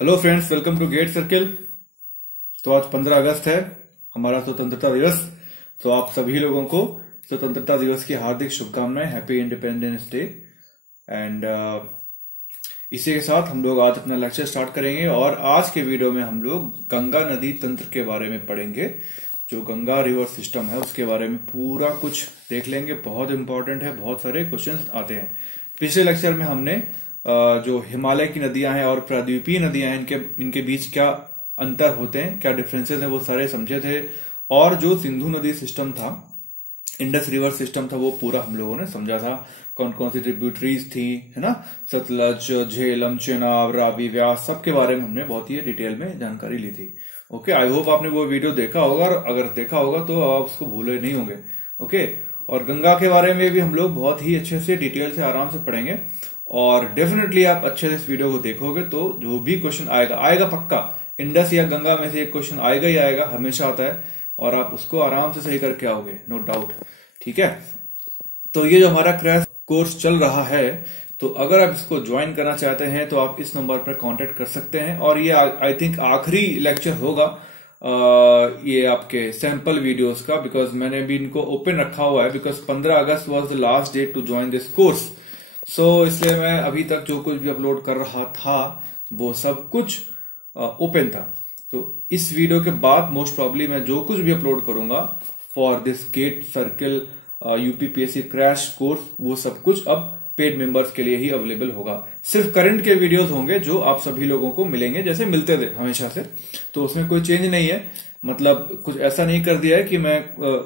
Hello friends, welcome to Gate Circle. तो आज 15 अगस्त है, हमारा स्वतंत्रता दिवस। तो आप सभी लोगों को स्वतंत्रता दिवस की हार्दिक शुभकामनाएं। Happy independence day. एंड इसी के साथ हम लोग आज अपना लेक्चर स्टार्ट करेंगे और आज के वीडियो में हम लोग गंगा नदी तंत्र के बारे में पढ़ेंगे। जो गंगा रिवर सिस्टम है उसके बारे में पूरा कुछ देख लेंगे। बहुत इंपॉर्टेंट है, बहुत सारे क्वेश्चंस आते हैं। पिछले लेक्चर में हमने जो हिमालय की नदियां हैं और प्रायद्वीपीय नदियां हैं इनके बीच क्या अंतर होते हैं, क्या डिफरेंसेस हैं, वो सारे समझे थे। और जो सिंधु नदी सिस्टम था, इंडस रिवर सिस्टम था, वो पूरा हम लोगों ने समझा था। कौन कौन सी ट्रिब्यूटरीज थी, है ना, सतलज, झेलम, चेनाब, रावी, व्यास, सबके बारे में हमने बहुत ही डिटेल में जानकारी ली थी। ओके, आई होप आपने वो वीडियो देखा होगा, और अगर देखा होगा तो आप उसको भूले नहीं होंगे। ओके, और गंगा के बारे में भी हम लोग बहुत ही अच्छे से डिटेल से आराम से पढ़ेंगे। और डेफिनेटली आप अच्छे से इस वीडियो को देखोगे तो जो भी क्वेश्चन आएगा पक्का, इंडस या गंगा में से एक क्वेश्चन आएगा ही आएगा, हमेशा आता है, और आप उसको आराम से सही करके आओगे, नो डाउट। ठीक है, तो ये जो हमारा क्रैश कोर्स चल रहा है, तो अगर आप इसको ज्वाइन करना चाहते हैं तो आप इस नंबर पर कांटेक्ट कर सकते हैं। और ये आई थिंक आखिरी लेक्चर होगा ये आपके सैंपल वीडियोस का, बिकॉज मैंने भी इनको ओपन रखा हुआ है, बिकॉज 15 अगस्त was the last date to join this course. So इसलिए मैं अभी तक जो कुछ भी अपलोड कर रहा था वो सब कुछ ओपन था। तो इस वीडियो के बाद मोस्ट प्रॉब्ली मैं जो कुछ भी अपलोड करूंगा for this Gate Circle UPPSC crash course, वो सब कुछ अब पेड मेंबर्स के लिए ही अवेलेबल होगा। सिर्फ करंट के वीडियोस होंगे जो आप सभी लोगों को मिलेंगे जैसे मिलते थे हमेशा से। तो उसमें कोई चेंज नहीं है, मतलब कुछ ऐसा नहीं कर दिया है कि मैं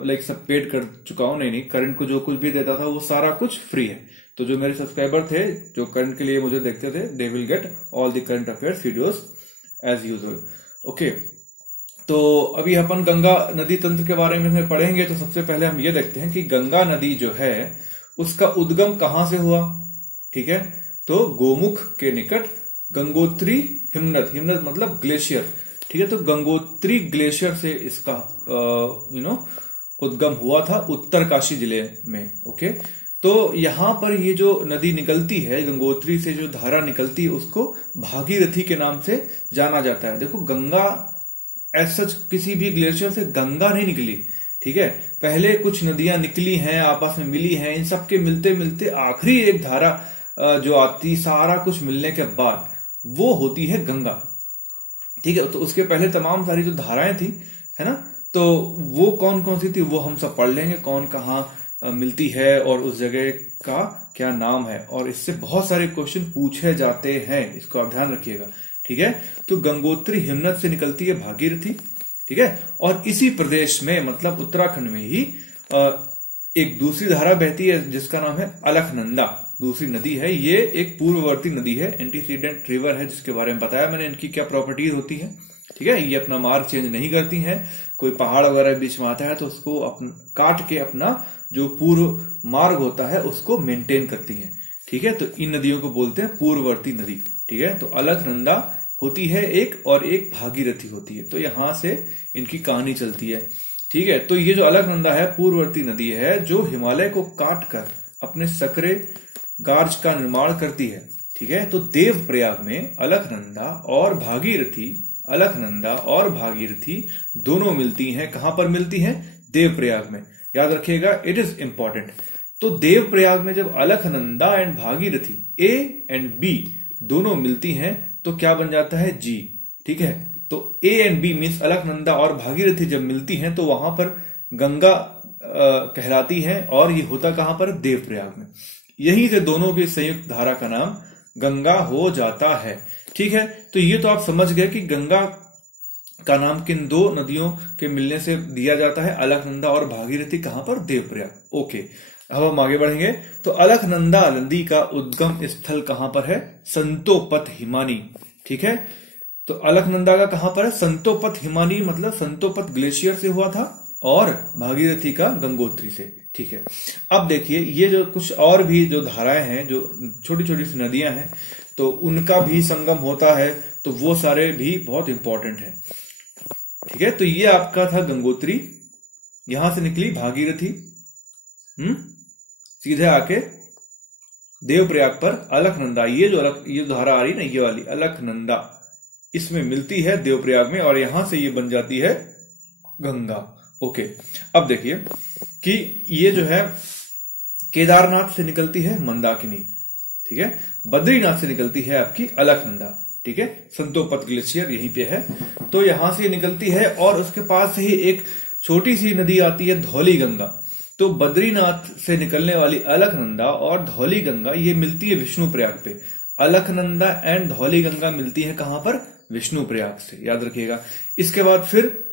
लाइक सब पेड कर चुका हूं। नहीं, करंट को जो कुछ भी देता था वो सारा कुछ फ्री है। तो जो मेरे सब्सक्राइबर थे जो करंट के लिए मुझे देखते थे, they will get all the current affairs videos as usual. Okay, तो अभी अपन गंगा नदी तंत्र के बारे में पढ़ेंगे। तो सबसे पहले हम ये देखते हैं कि गंगा नदी जो है उसका उद्गम कहां से हुआ। ठीक है, तो गोमुख के निकट गंगोत्री हिमनद, हिमनद मतलब ग्लेशियर। ठीक है, तो गंगोत्री ग्लेशियर से इसका उद्गम हुआ था उत्तरकाशी जिले में। ओके, तो यहां पर ये जो नदी निकलती है, गंगोत्री से जो धारा निकलती है, उसको भागीरथी के नाम से जाना जाता है। देखो, गंगा एज सच किसी भी ग्लेशियर से गंगा नहीं निकली। ठीक है, पहले कुछ नदियां निकली हैं, आपस में मिली हैं, इन सबके मिलते मिलते आखिरी एक धारा जो आती, सारा कुछ मिलने के बाद वो होती है गंगा। ठीक है, तो उसके पहले तमाम सारी जो धाराएं थी, है ना, तो वो कौन कौन सी थी वो हम सब पढ़ लेंगे, कौन कहाँ मिलती है और उस जगह का क्या नाम है। और इससे बहुत सारे क्वेश्चन पूछे जाते हैं, इसको आप ध्यान रखिएगा। ठीक है, तो गंगोत्री हिमनद से निकलती है भागीरथी। ठीक है, और इसी प्रदेश में मतलब उत्तराखंड में ही एक दूसरी धारा बहती है जिसका नाम है अलकनंदा। दूसरी नदी है, ये एक पूर्ववर्ती नदी है, एंटीसीडेंट रिवर है, जिसके बारे में बताया मैंने इनकी क्या प्रॉपर्टीज होती है। ठीक है, ये अपना मार्ग चेंज नहीं करती हैं। कोई पहाड़ वगैरह बीच में आता है तो उसको काट के अपना जो पूर्व मार्ग होता है उसको मेंटेन करती हैं। ठीक है, तो इन नदियों को बोलते हैं पूर्ववर्ती नदी। ठीक है, तो अलकनंदा होती है एक, और एक भागीरथी होती है। तो यहां से इनकी कहानी चलती है। ठीक है, तो ये जो अलकनंदा है पूर्ववर्ती नदी है, जो हिमालय को काट कर अपने सकरे गार्ज का निर्माण करती है। ठीक है, तो देवप्रयाग में अलकनंदा और भागीरथी दोनों मिलती हैं। कहां पर मिलती हैं? देवप्रयाग में। याद रखिएगा, इट इज इंपॉर्टेंट। तो देवप्रयाग में जब Alaknanda and Bhagirathi A and B दोनों मिलती हैं तो क्या बन जाता है? जी। ठीक है, तो A and B means Alaknanda और भागीरथी जब मिलती हैं तो वहां पर गंगा कहलाती है, और ये होता कहां पर? देवप्रयाग में। यहीं से दोनों की संयुक्त धारा का नाम गंगा हो जाता है। ठीक है, तो ये तो आप समझ गए कि गंगा का नाम किन दो नदियों के मिलने से दिया जाता है, अलकनंदा और भागीरथी। कहां पर? देवप्रयाग। ओके, अब हम आगे बढ़ेंगे। तो अलकनंदा नदी का उद्गम स्थल कहां पर है? संतोपत हिमानी। ठीक है, तो अलकनंदा का कहां पर है? संतोपत हिमानी, मतलब संतोपत ग्लेशियर से हुआ था, और भागीरथी का गंगोत्री से। ठीक है, अब देखिए, ये जो कुछ और भी जो धाराएं हैं, जो छोटी छोटी सी नदियां हैं, तो उनका भी संगम होता है, तो वो सारे भी बहुत इंपॉर्टेंट है। ठीक है, तो ये आपका था गंगोत्री, यहां से निकली भागीरथी, सीधे आके देवप्रयाग पर अलकनंदा। ये जो धारा आ रही ना, ये वाली अलकनंदा, इसमें मिलती है देवप्रयाग में और यहां से ये बन जाती है गंगा। ओके, अब देखिए कि ये जो है केदारनाथ से निकलती है मंदाकिनी, ठीक है, बद्रीनाथ से निकलती है आपकी अलकनंदा, ठीक है, संतोपत ग्लेशियर यहीं पे है, तो यहां से निकलती है और उसके पास से ही एक छोटी सी नदी आती है धौली गंगा। तो बद्रीनाथ से निकलने वाली अलकनंदा और धौली गंगा ये मिलती है विष्णु प्रयाग पे। अलकनंदा एंड धौली गंगा मिलती है कहां पर? विष्णु प्रयाग से, याद रखिएगा। इसके बाद फिर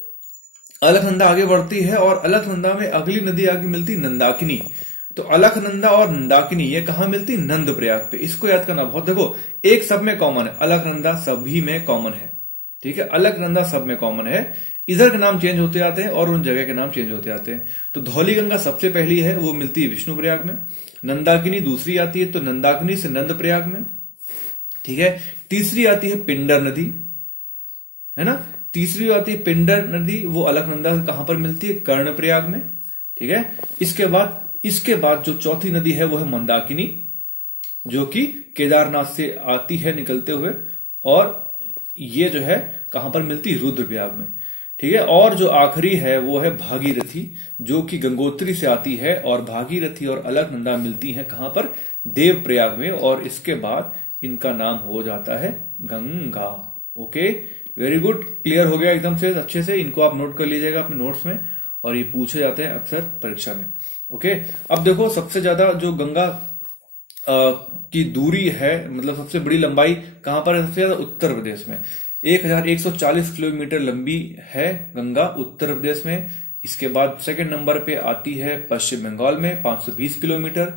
अलकनंदा आगे बढ़ती है और अलकनंदा में अगली नदी आगे मिलती नंदाकिनी। तो अलकनंदा और नंदाकिनी ये कहां मिलती? नंद प्रयाग पे। इसको याद करना बहुत, देखो एक सब में कॉमन है, अलकनंदा सभी में कॉमन है, ठीक है, अलकनंदा सब में कॉमन है, इधर के नाम चेंज होते आते हैं और उन जगह के नाम चेंज होते आते हैं। तो धौली गंगा सबसे पहली है, वो मिलती है विष्णु प्रयाग में। नंदाकिनी दूसरी आती है, तो नंदाकिनी से नंद प्रयाग में, ठीक है। तीसरी आती है पिंडर नदी, है ना, तीसरी आती है पिंडर नदी, वो अलकनंदा कहां पर मिलती है? कर्ण प्रयाग में, ठीक है। इसके बाद जो चौथी नदी है वो है मंदाकिनी, जो कि केदारनाथ से आती है निकलते हुए, और ये जो है कहां पर मिलती है? रुद्रप्रयाग में, ठीक है। और जो आखिरी है वो है भागीरथी, जो कि गंगोत्री से आती है, और भागीरथी और अलकनंदा मिलती हैं कहां पर? देवप्रयाग में, और इसके बाद इनका नाम हो जाता है Ganga. Okay, very good, clear हो गया एकदम से अच्छे से। इनको आप नोट कर लीजिएगा अपने नोट्स में, और ये पूछे जाते हैं अक्सर परीक्षा में। ओके, अब देखो सबसे ज्यादा जो गंगा की दूरी है, मतलब सबसे बड़ी लंबाई कहां पर है? सबसे ज्यादा उत्तर प्रदेश में, 1140 किलोमीटर लंबी है गंगा उत्तर प्रदेश में। इसके बाद सेकंड नंबर पे आती है पश्चिम बंगाल में 520 किलोमीटर।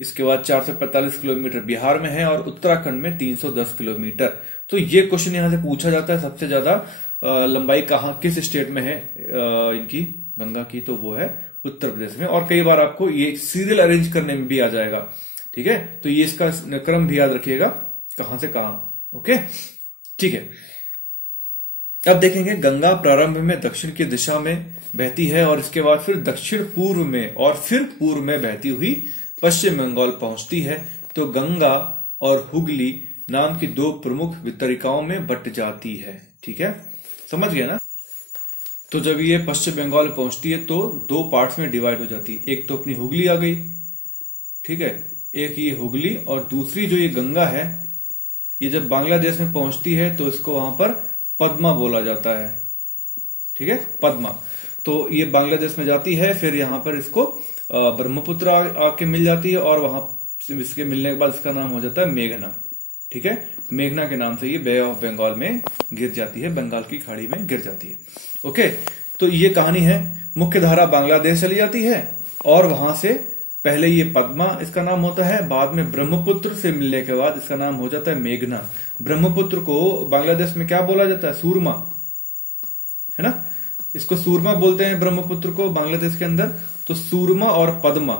इसके बाद 445 किलोमीटर बिहार में है, और उत्तराखंड में 310 किलोमीटर। तो ये क्वेश्चन यहां से पूछा जाता है, सबसे ज्यादा लंबाई कहां, किस स्टेट में है इनकी गंगा की? तो वो है उत्तर प्रदेश में। और कई बार आपको ये सीरियल अरेंज करने में भी आ जाएगा, ठीक है, तो ये इसका क्रम भी याद रखिएगा, कहां से कहां। ओके, ठीक है। अब देखेंगे गंगा प्रारंभ में दक्षिण की दिशा में बहती है, और इसके बाद फिर दक्षिण पूर्व में और फिर पूर्व में बहती हुई पश्चिम बंगाल पहुंचती है। तो गंगा और हुगली नाम की दो प्रमुख वितरिकाओं में बट जाती है, ठीक है, समझ गया ना। तो जब ये पश्चिम बंगाल पहुंचती है तो दो पार्ट्स में डिवाइड हो जाती है, एक तो अपनी हुगली आ गई, ठीक है, एक ये हुगली, और दूसरी जो ये गंगा है, ये जब बांग्लादेश में पहुंचती है तो इसको वहां पर पद्मा बोला जाता है, ठीक है, पद्मा। तो ये बांग्लादेश में जाती है, फिर यहां पर इसको ब्रह्मपुत्र आके मिल जाती है, और वहां इसके मिलने के बाद इसका नाम हो जाता है मेघना, ठीक है, मेघना के नाम से ये बे ऑफ बंगाल में गिर जाती है, बंगाल की खाड़ी में गिर जाती है। ओके, तो ये कहानी है। मुख्य धारा बांग्लादेश चली जाती है, और वहां से पहले ये पद्मा इसका नाम होता है, बाद में ब्रह्मपुत्र से मिलने के बाद इसका नाम हो जाता है मेघना। ब्रह्मपुत्र को बांग्लादेश में क्या बोला जाता है? सूरमा, है ना, इसको सूरमा बोलते हैं ब्रह्मपुत्र को बांग्लादेश के अंदर। तो सूरमा और पद्मा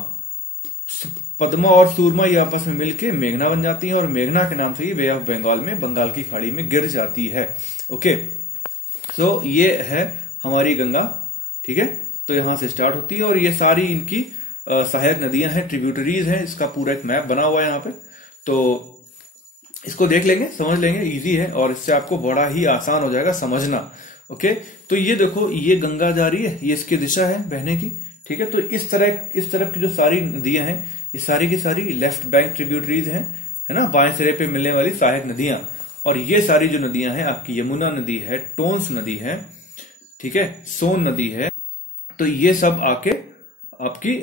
और सूरमा ये आपस में मिलके मेघना बन जाती है, और मेघना के नाम से ही बे ऑफ बंगाल में, बंगाल की खाड़ी में गिर जाती है। ओके, सो ये है हमारी गंगा, ठीक है। तो यहां से स्टार्ट होती है, और ये सारी इनकी सहायक नदियां हैं, ट्रिब्यूटरीज हैं। इसका पूरा एक मैप बना हुआ है यहाँ पे, तो इसको देख लेंगे, समझ लेंगे, इजी है, और इससे आपको बड़ा ही आसान हो जाएगा समझना। ओके, तो ये देखो, ये गंगा जा रही है, ये इसकी दिशा है बहने की, ठीक है। तो इस तरफ की जो सारी नदियां हैं, ये सारी की सारी लेफ्ट बैंक ट्रिब्यूटरीज हैं, है ना, बाएं सिरे पे मिलने वाली सहायक नदियां। और ये सारी जो नदियां हैं, आपकी यमुना नदी है, टोंस नदी है, ठीक है, सोन नदी है, तो ये सब आके आपकी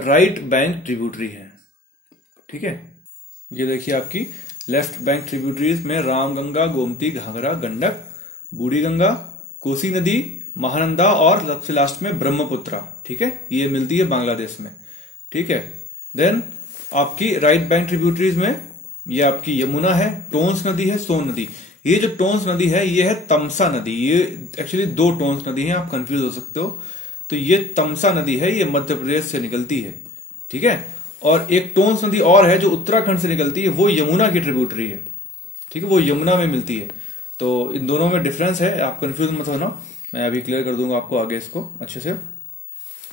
राइट बैंक ट्रिब्यूटरी है, ठीक है। ये देखिए आपकी लेफ्ट बैंक ट्रिब्यूटरीज में रामगंगा, गोमती, घाघरा, गंडक, बूढ़ी गंगा, कोसी नदी, महानंदा, और सबसे लास्ट में ब्रह्मपुत्रा, ठीक है, ये मिलती है बांग्लादेश में, ठीक है। देन आपकी राइट बैंक ट्रिब्यूटरीज में ये आपकी यमुना है, टोंस नदी है, सोन नदी। ये जो टोंस नदी है ये है तमसा नदी। ये एक्चुअली दो टोंस नदी है, आप कंफ्यूज हो सकते हो। तो ये तमसा नदी है, ये मध्य प्रदेश से निकलती है, ठीक है। और एक टोंस नदी और है जो उत्तराखंड से निकलती है, वो यमुना की ट्रिब्यूटरी है, ठीक है, वो यमुना में मिलती है। तो इन दोनों में डिफरेंस है, आप कंफ्यूज मत होना, मैं अभी क्लियर कर दूंगा आपको आगे इसको अच्छे से,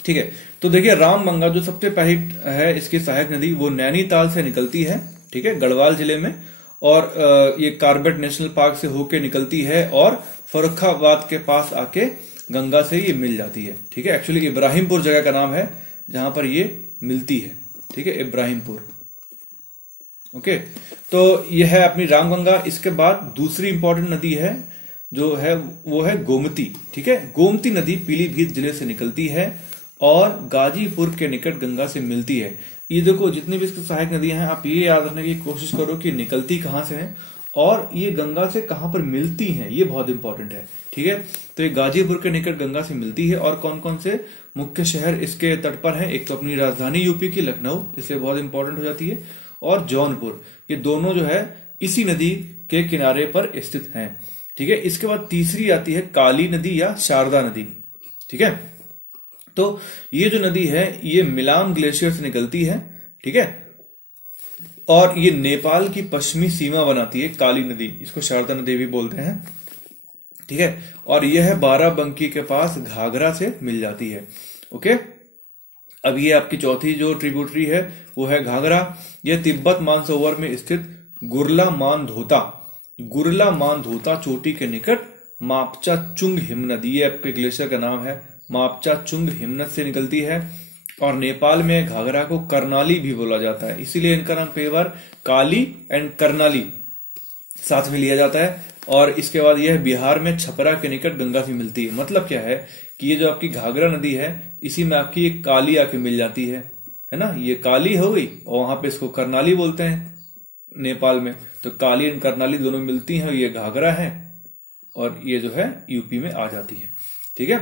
ठीक है। तो देखिए रामगंगा जो सबसे पहली है इसकी सहायक नदी, वो नैनीताल से निकलती है, ठीक है, गढ़वाल जिले में, और ये कार्बेट नेशनल पार्क से होके निकलती है और फर्रुखाबाद के पास आके गंगा से ये मिल जाती है। ठीक है, एक्चुअली इब्राहिमपुर जगह का नाम है जहां पर ये मिलती है। ठीक है, इब्राहिमपुर। ओके, तो यह है अपनी रामगंगा। इसके बाद दूसरी इंपॉर्टेंट नदी है जो है वो है गोमती। ठीक है, गोमती नदी पीलीभीत जिले से निकलती है और गाजीपुर के निकट गंगा से मिलती है। ये देखो, जितनी भी इसकी सहायक नदियां हैं, आप ये याद रखने की कोशिश करो कि निकलती कहां से है और ये गंगा से कहां पर मिलती हैं, ये बहुत इंपॉर्टेंट है। ठीक है, तो ये गाजीपुर के निकट गंगा से मिलती है। और कौन कौन से मुख्य शहर इसके तट पर हैं? एक तो अपनी राजधानी यूपी की लखनऊ, इसलिए बहुत इंपॉर्टेंट हो जाती है, और जौनपुर। ये दोनों जो है इसी नदी के किनारे पर स्थित हैं। ठीक है, इसके बाद तीसरी आती है काली नदी या शारदा नदी। ठीक है, तो ये जो नदी है ये मिलान ग्लेशियर से निकलती है। ठीक है, और ये नेपाल की पश्चिमी सीमा बनाती है काली नदी, इसको शारदा नदी भी बोलते हैं। ठीक है, और यह है बाराबंकी के पास घाघरा से मिल जाती है। ओके, अब ये आपकी चौथी जो ट्रिब्यूटरी है वो है घाघरा। यह तिब्बत मानसरोवर में स्थित गुरला मानधोता चोटी के निकट मापचा चुंग हिमनद, ये आपके ग्लेशियर का नाम है, मापचा चुंग हिमनद से निकलती है। और नेपाल में घाघरा को करनाली भी बोला जाता है, इसीलिए इनका नाम कई बार काली एंड करनाली साथ में लिया जाता है। और इसके बाद यह बिहार में छपरा के निकट गंगा से मिलती है। मतलब क्या है कि ये जो आपकी घाघरा नदी है इसी में आपकी एक काली आके मिल जाती है ना, ये काली हो गई और वहां पे इसको करनाली बोलते हैं नेपाल में। तो काली एंड करनाली दोनों मिलती हैं, ये घाघरा है और ये जो है यूपी में आ जाती है। ठीक है,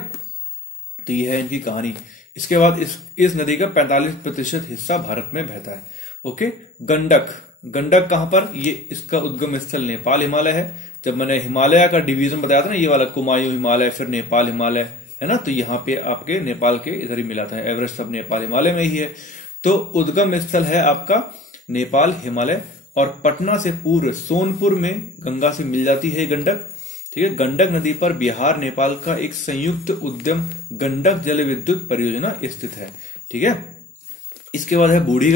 तो ये है इनकी कहानी। इसके बाद इस नदी का 45% हिस्सा भारत में बहता है। ओके, गंडक कहां पर? ये इसका उद्गम स्थल नेपाल हिमालय है। जब मैंने हिमालय का डिवीजन बताया था ना, ये वाला कुमायूं हिमालय फिर नेपाल हिमालय है ना, तो यहाँ पे आपके नेपाल के इधर ही मिला था, एवरेस्ट सब नेपाल हिमालय में ही है। तो उद्गम स्थल है आपका नेपाल हिमालय और पटना से पूर्व सोनपुर में गंगा से मिल जाती है गंडक। ठीक है, गंडक नदी पर बिहार नेपाल का एक संयुक्त उद्यम गंडक जल विद्युत परियोजना स्थित है। ठीक है, इसके बाद है बूढ़ी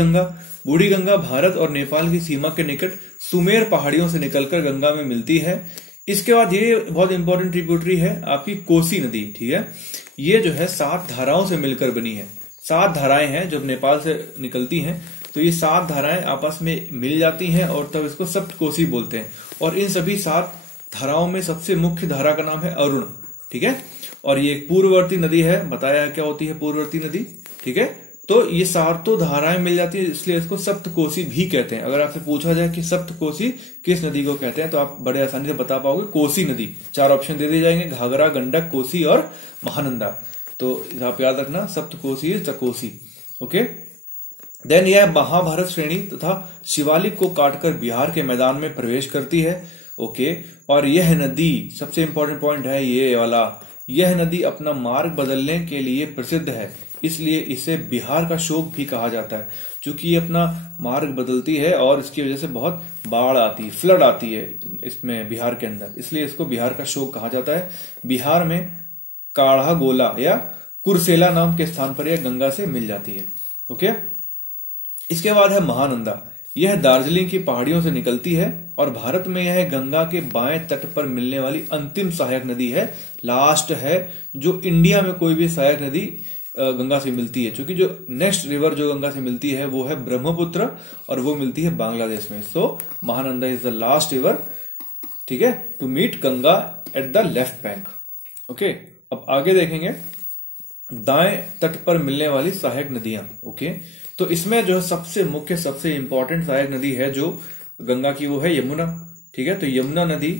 गंगा भारत और नेपाल की सीमा के निकट सुमेर पहाड़ियों से निकलकर गंगा में मिलती है। इसके बाद ये बहुत इंपॉर्टेंट ट्रिब्यूटरी है आपकी कोसी नदी। ठीक है, ये जो है 7 धाराओं से मिलकर बनी है। 7 धाराएं हैं जब नेपाल से निकलती हैं, तो ये 7 धाराएं आपस में मिल जाती हैं और तब इसको सप्तकोसी बोलते हैं। और इन सभी 7 धाराओं में सबसे मुख्य धारा का नाम है अरुण। ठीक है, और ये एक पूर्ववर्ती नदी है, बताया क्या होती है पूर्ववर्ती नदी। ठीक है, तो ये 7 धाराएं मिल जाती है, इसलिए इसको सप्तकोसी भी कहते हैं। अगर आपसे पूछा जाए कि सप्तकोसी किस नदी को कहते हैं तो आप बड़े आसानी से बता पाओगे, कोसी नदी। 4 ऑप्शन दे दिए जाएंगे, घाघरा, गंडक, कोसी और महानंदा। तो आप याद रखना, Saptakosi is the Kosi. Okay, then यह महाभारत श्रेणी तथा शिवालिक को काटकर बिहार के मैदान में प्रवेश करती है। ओके, और यह नदी सबसे इंपॉर्टेंट पॉइंट है ये वाला, यह नदी अपना मार्ग बदलने के लिए प्रसिद्ध है, इसलिए इसे बिहार का शोक भी कहा जाता है। क्योंकि ये अपना मार्ग बदलती है और इसकी वजह से बहुत बाढ़ आती है, फ्लड आती है इसमें बिहार के अंदर, इसलिए इसको बिहार का शोक कहा जाता है। बिहार में काढ़ा गोला या कुरसेला नाम के स्थान पर यह गंगा से मिल जाती है। ओके, इसके बाद है महानंदा। यह दार्जिलिंग की पहाड़ियों से निकलती है और भारत में यह गंगा के बाएं तट पर मिलने वाली अंतिम सहायक नदी है, लास्ट है जो इंडिया में कोई भी सहायक नदी गंगा से मिलती है। क्योंकि जो नेक्स्ट रिवर जो गंगा से मिलती है वो है ब्रह्मपुत्र और वो मिलती है बांग्लादेश में। So Mahananda is the last river, ठीक है, to meet Ganga at the left bank. Okay, अब आगे देखेंगे दाएं तट पर मिलने वाली सहायक नदियां। ओके, तो इसमें जो सबसे मुख्य सबसे इंपॉर्टेंट सहायक नदी है जो गंगा की वो है यमुना। ठीक है, तो यमुना नदी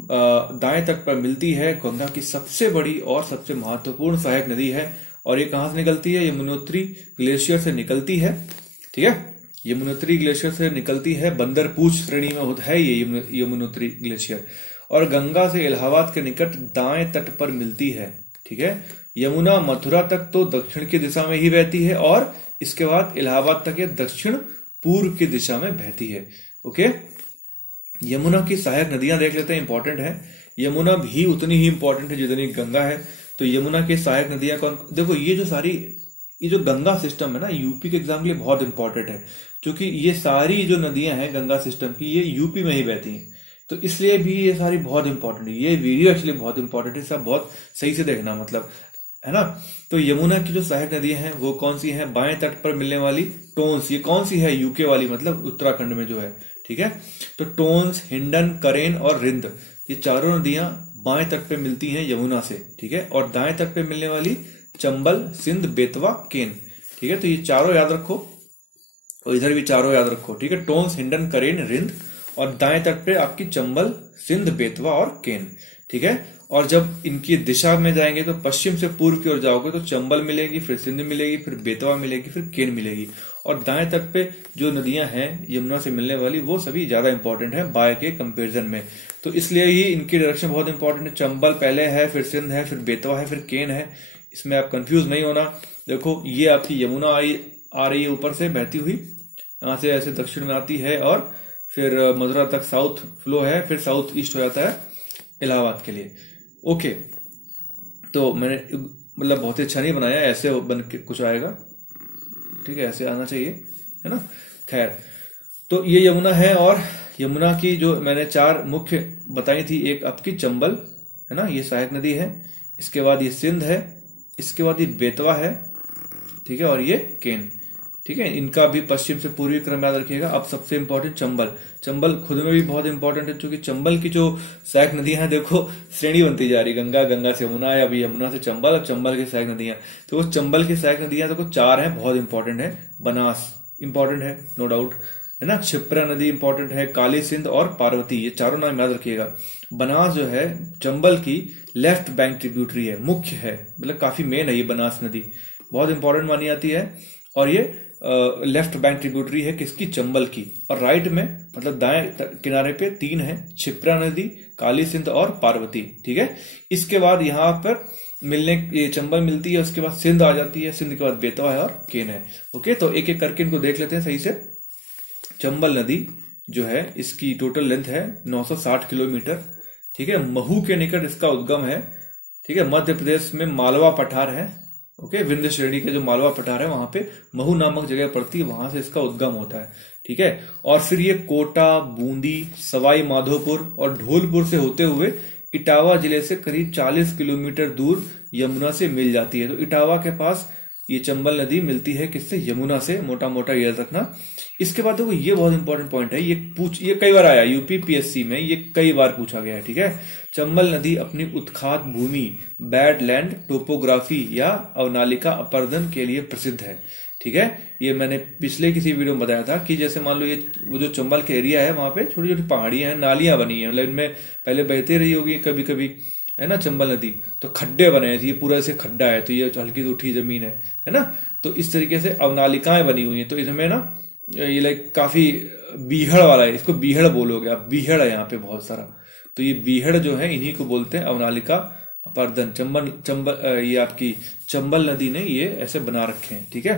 दाएं तट पर मिलती है, गंगा की सबसे बड़ी और सबसे महत्वपूर्ण सहायक नदी है। और ये कहां से निकलती है? यमुनोत्री ग्लेशियर से निकलती है। ठीक है, यमुनोत्री ग्लेशियर से निकलती है, बंदरपूछ श्रेणी में होता है ये यमुनोत्री ग्लेशियर, और गंगा से इलाहाबाद के निकट दाएं तट पर मिलती है। ठीक है, यमुना मथुरा तक तो दक्षिण की दिशा में ही बहती है और इसके बाद इलाहाबाद तक ये दक्षिण पूर्व की दिशा में बहती है। ओके, यमुना की सहायक नदियां देख लेते हैं, इंपॉर्टेंट है। यमुना भी उतनी ही इंपॉर्टेंट है जितनी गंगा है। तो यमुना की सहायक नदियां कौन? देखो, ये जो सारी ये जो गंगा सिस्टम है ना, यूपी के एग्जाम के लिए बहुत इंपॉर्टेंट है, क्योंकि ये सारी जो नदियां हैं गंगा सिस्टम की, ये यूपी में ही बहती हैं। तो इसलिए भी ये सारी बहुत इंपॉर्टेंट है। ये वीडियो एक्चुअली बहुत इंपॉर्टेंट है, सब बहुत सही से देखना, मतलब है ना। तो यमुना की जो सहायक नदियां हैं वो कौन सी हैं? बाएं तट पर मिलने वाली टोन्स, ये कौन सी है? यूके वाली, मतलब उत्तराखंड में जो है, ठीक है। तो टोन्स, हिंडन, करेन और रिंद, ये चारों नदियां बाएं तट पे मिलती हैं यमुना से, ठीक है। और दाएं तट पे मिलने वाली चंबल, सिंध, बेतवा, केन, ठीक है। तो ये चारों याद रखो और इधर भी चारों याद रखो, ठीक है। टोन्स, हिंडन, करेन, रिंद, और दाएं तट पे आपकी चंबल, सिंध, बेतवा और केन, ठीक है। और जब इनकी दिशा में जाएंगे तो पश्चिम से पूर्व की ओर जाओगे तो चंबल मिलेगी, फिर सिंध मिलेगी, फिर बेतवा मिलेगी, फिर केन मिलेगी। और दाएं तट पे जो नदियां हैं यमुना से मिलने वाली वो सभी ज्यादा इंपॉर्टेंट है बाएं के कंपेरिजन में। तो इसलिए ही इनकी डायरेक्शन बहुत इंपॉर्टेंट है। चंबल पहले है, फिर सिंध है, फिर बेतवा है, फिर केन है। इसमें आप कंफ्यूज नहीं होना। देखो ये आपकी यमुना आ रही है ऊपर से बहती हुई, यहां से ऐसे दक्षिण में आती है और फिर मथुरा तक साउथ फ्लो है, फिर साउथ ईस्ट हो जाता है इलाहाबाद के लिए। ओके, तो मैंने मतलब बहुत ही अच्छा नहीं बनाया, ऐसे बन के कुछ आएगा, ठीक है, ऐसे आना चाहिए, है ना। खैर, तो ये यमुना है, और यमुना की जो मैंने 4 मुख्य बताई थी, एक आपकी चंबल है ना, ये सहायक नदी है, इसके बाद ये सिंध है, इसके बाद ये बेतवा है, ठीक है, और ये केन, ठीक है। इनका भी पश्चिम से पूर्वी क्रम याद रखिएगा। अब सबसे इंपॉर्टेंट चंबल, चंबल खुद में भी बहुत इंपॉर्टेंट है, क्योंकि चंबल की जो सहायक नदियां हैं, देखो श्रेणी बनती जा रही, गंगा, गंगा से यमुना, या अभी यमुना से चंबल, और चंबल की सहायक नदियां। तो वो चंबल की सहायक नदियां देखो 4 हैं, बहुत इंपॉर्टेंट है। बनास इंपॉर्टेंट है, नो डाउट, है ना। क्षिप्रा नदी इंपॉर्टेंट है, काली सिंध और पार्वती, ये चारों नाम याद रखिएगा। बनास जो है चंबल की लेफ्ट बैंक ट्रिब्यूटरी है, मुख्य है, मतलब काफी मेन है ये बनास नदी, बहुत इंपॉर्टेंट मानी जाती है। और ये लेफ्ट बैंक ट्रिब्यूटरी है किसकी? चंबल की। और राइट में मतलब दाएं किनारे पे 3 है, क्षिप्रा नदी, काली सिंध और पार्वती, ठीक है। इसके बाद यहाँ पर ये चंबल मिलती है, उसके बाद सिंध आ जाती है, सिंध के बाद बेतवा है और केन है। ओके, तो एक एक करके इनको देख लेते हैं सही से। चंबल नदी जो है इसकी टोटल लेंथ है 960 किलोमीटर, ठीक है। महू के निकट इसका उद्गम है, ठीक है। मध्य प्रदेश में मालवा पठार है, ओके, विंध्य श्रेणी के जो मालवा पठार है वहां पे महू नामक जगह पड़ती है, वहां से इसका उद्गम होता है, ठीक है। और फिर ये कोटा, बूंदी, सवाई माधोपुर और धौलपुर से होते हुए इटावा जिले से करीब 40 किलोमीटर दूर यमुना से मिल जाती है। तो इटावा के पास ये चंबल नदी मिलती है किससे? यमुना से, मोटा मोटा याद रखना। इसके बाद देखो ये बहुत इंपॉर्टेंट पॉइंट है, ये कई बार आया यूपी पीएससी में, ये कई बार पूछा गया है, ठीक है। चंबल नदी अपनी उत्खात भूमि, बैडलैंड टोपोग्राफी या अवनालिका अपर्दन के लिए प्रसिद्ध है, ठीक है। ये मैंने पिछले किसी वीडियो में बताया था कि जैसे मान लो ये वो जो चंबल का एरिया है वहां पे छोटी छोटी पहाड़ियां हैं, नालियां बनी है, मतलब इनमें पहले बहती रही होगी कभी कभी, है ना, चंबल नदी, तो खड्डे बने हैं, ये पूरा ऐसे खड्डा है, तो ये हल्की सी उठी जमीन है ना। तो इस तरीके से अवनालिकाएं बनी हुई हैं, तो इसमें ना ये लाइक काफी बीहड़ वाला है, इसको बीहड़ बोलोगे आप, बीहड़ है यहाँ पे बहुत सारा। तो ये बीहड़ जो है इन्हीं को बोलते हैं अवनालिका अपर्दन। ये आपकी चंबल नदी ने ये ऐसे बना रखे हैं, ठीक है।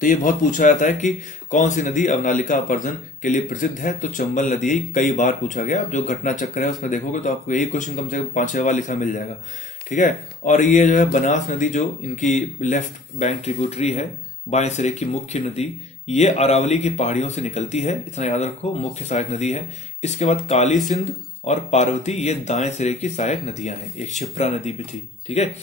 तो ये बहुत पूछा जाता है कि कौन सी नदी अवनालिका अपर्दन के लिए प्रसिद्ध है, तो चंबल नदी कई बार पूछा गया। जो घटना चक्र है उसमें देखोगे तो आपको यही क्वेश्चन कम से कम 5-6 बार लिखा मिल जाएगा, ठीक है। और ये जो है बनास नदी जो इनकी लेफ्ट बैंक ट्रिब्यूटरी है, बाएं सिरे की मुख्य नदी, ये अरावली की पहाड़ियों से निकलती है, इतना याद रखो, मुख्य सहायक नदी है। इसके बाद काली सिंध और पार्वती ये दाएं सिरे की सहायक नदियां हैं, एक क्षिप्रा नदी भी थी, ठीक है।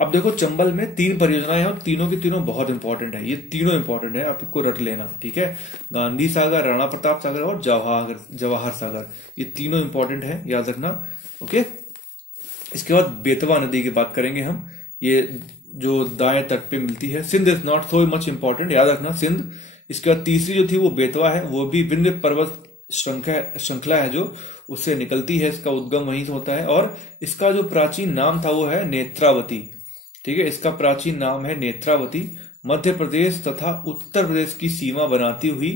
अब देखो चंबल में 3 परियोजनाएं हैं और तीनों की तीनों बहुत इंपॉर्टेंट है, ये तीनों इंपॉर्टेंट है, आपको रट लेना, ठीक है। गांधी सागर, राणा प्रताप सागर और जवाहर सागर, ये तीनों इंपॉर्टेंट है, याद रखना, ओके। इसके बाद बेतवा नदी की बात करेंगे हम, ये जो दाएं तट पे मिलती है। Sindh is not so much important, याद रखना सिंध। इसके बाद तीसरी जो थी वो बेतवा है, वो भी विंध्य पर्वत श्रृंखला है जो उससे निकलती है, इसका उद्गम वहीं से होता है। और इसका जो प्राचीन नाम था वो है नेत्रावती, ठीक है। इसका प्राचीन नाम है नेत्रावती। मध्य प्रदेश तथा उत्तर प्रदेश की सीमा बनाती हुई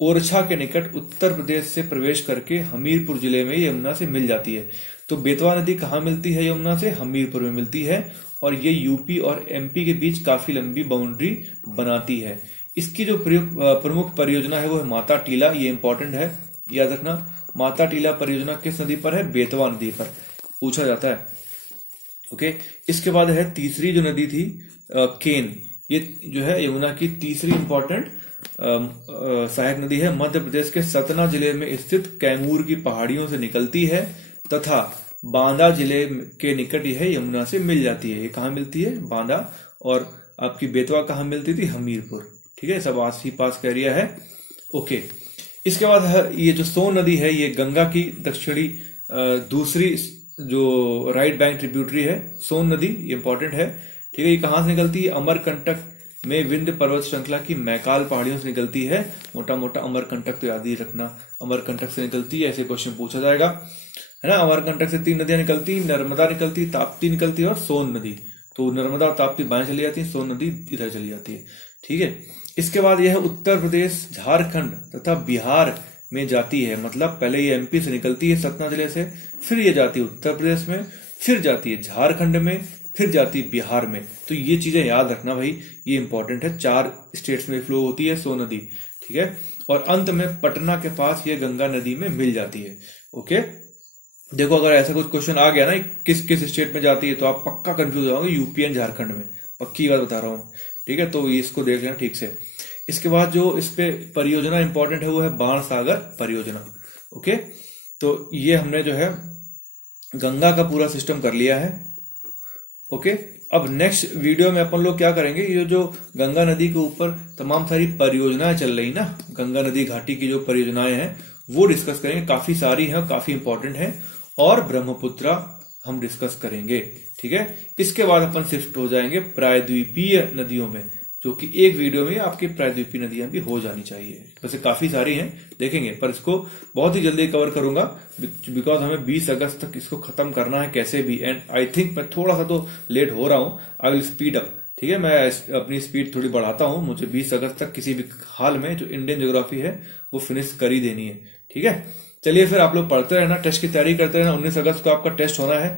ओरछा के निकट उत्तर प्रदेश से प्रवेश करके हमीरपुर जिले में यमुना से मिल जाती है। तो बेतवा नदी कहाँ मिलती है यमुना से? हमीरपुर में मिलती है, और ये यूपी और एमपी के बीच काफी लंबी बाउंड्री बनाती है। इसकी जो प्रमुख परियोजना है वो है माता टीला, ये इंपॉर्टेंट है, याद रखना। माता टीला परियोजना किस नदी पर है? बेतवा नदी पर, पूछा जाता है, ओके। इसके बाद है तीसरी जो नदी थी केन, ये जो है यमुना की तीसरी इंपॉर्टेंट सहायक नदी है। मध्य प्रदेश के सतना जिले में स्थित कैमूर की पहाड़ियों से निकलती है तथा बांदा जिले के निकट यह यमुना से मिल जाती है। ये कहाँ मिलती है? बांदा। और आपकी बेतवा कहाँ मिलती थी? हमीरपुर। ठीक है, सब आस ही पास का एरिया है। ओके, इसके बाद ये जो सोन नदी है ये गंगा की दक्षिणी दूसरी जो राइट बैंक ट्रिब्यूटरी है सोन नदी, ये इंपॉर्टेंट है। ठीक है, ये कहां से निकलती है? अमरकंटक में विंध्य पर्वत श्रृंखला की मैकाल पहाड़ियों से निकलती है। मोटा मोटा अमरकंटक तो याद ही रखना, अमरकंटक से निकलती है, ऐसे क्वेश्चन पूछा जाएगा, है ना। अमरकंटक से 3 नदियां निकलती, नर्मदा निकलती, ताप्ती निकलती और सोन नदी। तो नर्मदा और ताप्ती बाएं चली जाती है, सोन नदी इधर चली जाती है। ठीक है, इसके बाद यह उत्तर प्रदेश, झारखंड तथा बिहार में जाती है। मतलब पहले ये एमपी से निकलती है सतना जिले से, फिर ये जाती है उत्तर प्रदेश में, फिर जाती है झारखंड में, फिर जाती है बिहार में। तो ये चीजें याद रखना भाई, ये इंपॉर्टेंट है। 4 स्टेट्स में फ्लो होती है सोन नदी। ठीक है, और अंत में पटना के पास ये गंगा नदी में मिल जाती है। ओके, देखो अगर ऐसा कुछ क्वेश्चन आ गया ना किस किस स्टेट में जाती है तो आप पक्का कंफ्यूज हो जाओगे, यूपी एंड झारखंड में, पक्की बात बता रहा हूं। ठीक है, तो इसको देख लेना ठीक से। इसके बाद जो इस पे परियोजना इंपॉर्टेंट है वो है बाणसागर परियोजना। ओके, तो ये हमने जो है गंगा का पूरा सिस्टम कर लिया है। ओके, अब नेक्स्ट वीडियो में अपन लोग क्या करेंगे, ये जो गंगा नदी के ऊपर तमाम सारी परियोजनाएं चल रही ना, गंगा नदी घाटी की जो परियोजनाएं हैं वो डिस्कस करेंगे। काफी सारी हैं, काफी इंपॉर्टेंट है। और ब्रह्मपुत्रा हम डिस्कस करेंगे। ठीक है, इसके बाद अपन शिफ्ट हो जाएंगे प्रायद्वीपीय नदियों में, जो कि एक वीडियो में आपकी प्रायद्वीपीय नदियां भी हो जानी चाहिए। वैसे काफी सारी हैं, देखेंगे, पर इसको बहुत ही जल्दी कवर करूंगा बिकॉज हमें 20 अगस्त तक इसको खत्म करना है कैसे भी। एंड आई थिंक मैं थोड़ा सा तो लेट हो रहा हूं, आई विल स्पीड अप। ठीक है, मैं अपनी स्पीड थोड़ी बढ़ाता हूं। मुझे 20 अगस्त तक किसी भी हाल में जो इंडियन ज्योग्राफी है वो फिनिश कर ही देनी है। ठीक है, चलिए फिर आप लोग पढ़ते रहना, टेस्ट की तैयारी करते रहना। 19 अगस्त को आपका टेस्ट होना है।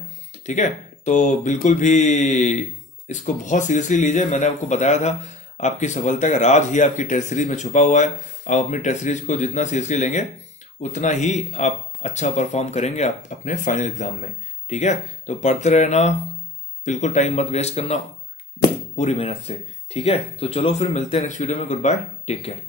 ठीक है, तो बिल्कुल भी इसको बहुत सीरियसली लीजिए। मैंने आपको बताया था आपकी सफलता का राज ही आपकी टेस्ट सीरीज में छुपा हुआ है। आप अपनी टेस्ट सीरीज को जितना सीरियसली लेंगे उतना ही आप अच्छा परफॉर्म करेंगे आप अपने फाइनल एग्जाम में। ठीक है, तो पढ़ते रहना, बिल्कुल टाइम मत वेस्ट करना, पूरी मेहनत से। ठीक है, तो चलो फिर मिलते हैं नेक्स्ट वीडियो में। Good bye, take care.